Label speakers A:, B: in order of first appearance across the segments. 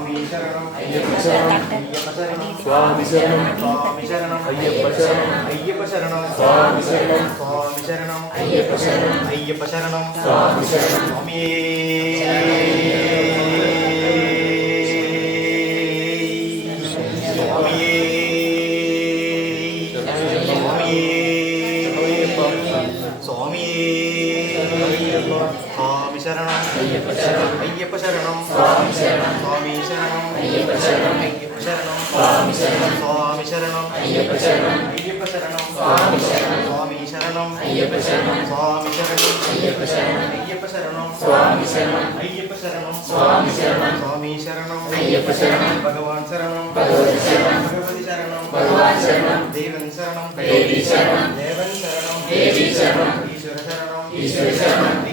A: സ്വാമി ശരണം സ്വാമി ശരണം അയ്യപ്പ ശരണം. അയ്യപ്പ ശരണം. സ്വാമി ശരണം. സ്വാമി ശരണം അയ്യപ്പ ശരണം. അയ്യപ്പ ശരണം. സ്വാമി ശരണം സ്വാമി Devan Saranam, Devi Saranam, Devi Saranam, Ishwara Saranam, Ishwara Saranam, Ishwara Saranam,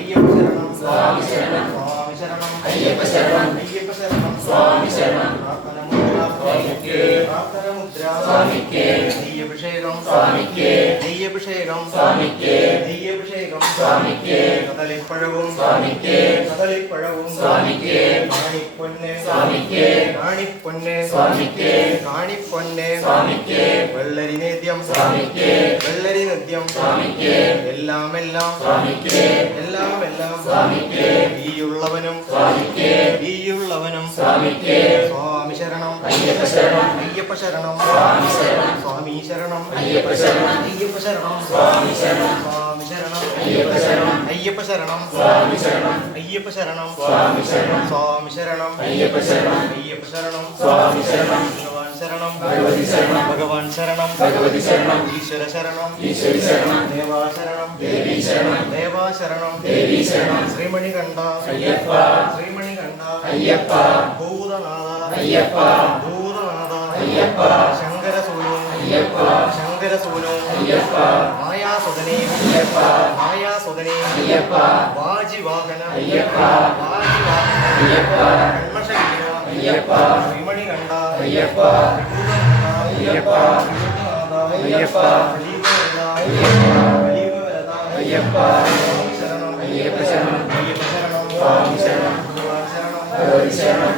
A: స్వామి శరణం స్వామి శరణం అయ్యప్ప శరణం అయ్యప్ప శరణం స్వామి శరణం ప్రార్థన ముద్ర స్వామికే ప్రార్థన ముద్ర స్వామికే నెయ్యభిషేకం స్వామికే నెయ్యభిషేకం స్వామికే സ്വാമിക്ക്. കദളിപ്പഴവും സ്വാമിക്ക്. കദളിപ്പഴവും സ്വാമിക്ക്. കാണിപ്പൊന്ന് സ്വാമിക്ക്. കാണിപ്പൊന്ന് സ്വാമിക്ക്. കാണിപ്പൊന്ന് സ്വാമിക്ക്. വെള്ളരി നേദ്യം സ്വാമിക്ക്. വെള്ളരി നദ്യം സ്വാമിക്ക്. എല്ലാം എല്ലാം സ്വാമിക്ക്. എല്ലാം എല്ലാം സ്വാമിക്ക്. ഈയുള്ളവനും സ്വാമിക്ക്. ഈയുള്ളവനും സ്വാമിക്ക്. സ്വാമി ശരണം അയ്യപ്പ ശരണം. അയ്യപ്പ ശരണം സ്വാമി ശരണം. സ്വാമി ശരണം അയ്യപ്പ ശരണം. അയ്യപ്പ ശരണം സ്വാമി ശരണം. ശരണം. അയ്യപ്പ ശരണം. അയ്യപ്പ ശരണം. സ്വാമി ശരണം. അയ്യപ്പ ശരണം. സ്വാമി ശരണം. സ്വാമി ശരണം. അയ്യപ്പ ശരണം. അയ്യപ്പ ശരണം. സ്വാമി ശരണം. ഭഗവാൻ ശരണം. ഭഗവതി ശരണം. ഭഗവാൻ ശരണം. ഭഗവതി ശരണം. ഈശ്വര ശരണം. ഈശ്വരി ശരണം. ദേവാ ശരണം. ദേവി ശരണം. ദേവാ ശരണം. ദേവി ശരണം. ശ്രീമണി കണ്ട അയ്യപ്പ. ശ്രീമണി കണ്ട അയ്യപ്പ. ഭൂതനാഥ. അയ്യപ്പ. ഭൂതനാഥ. അയ്യപ്പ. ശങ്കരസൂനു. അയ്യപ്പ. ശങ്കരസൂനു. അയ്യപ്പ. சுதனே ஐயப்பா. மாயா சுதனே ஐயப்பா. வாஜி வாகன ஐயப்பா. வாஜி வாகன ஐயப்பா. கண்மஷ ஐயப்பா. விமணி கண்டா ஐயப்பா ஐயப்பா. ஐயப்பா ஐயப்பா ஐயப்பா சரணம். ஐயப்ப சரணம். ஐயப்ப சரணம்.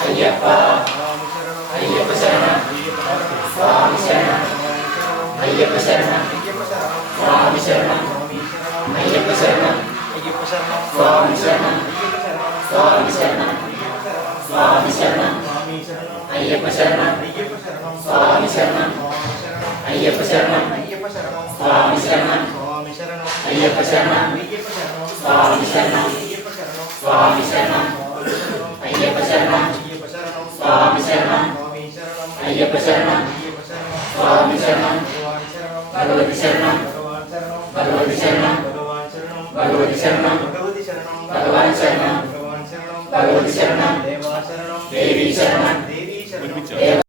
A: అయ్యప్ప అయ్యప్ప శరణం స్వామి శరణం. అయ్యప్ప శరణం స్వామి శరణం అయ్యప్ప శరణం స్వామి శరణం స్వామి శరణం స్వామి శరణం అయ్యప్ప శరణం స్వామి శరణం అయ్యప్ప శరణం స్వామి శరణం అయ్యప్ప శరణం. స్వామి శరణం. స్వామి శరణం. అయ్యప్ప శరణం స్వామి శరణం భగవతి శరణం భగవతి శరణం భగవతి శరణం భగవాన్ శరణం భగవతి శరణం దేవీ శరణం.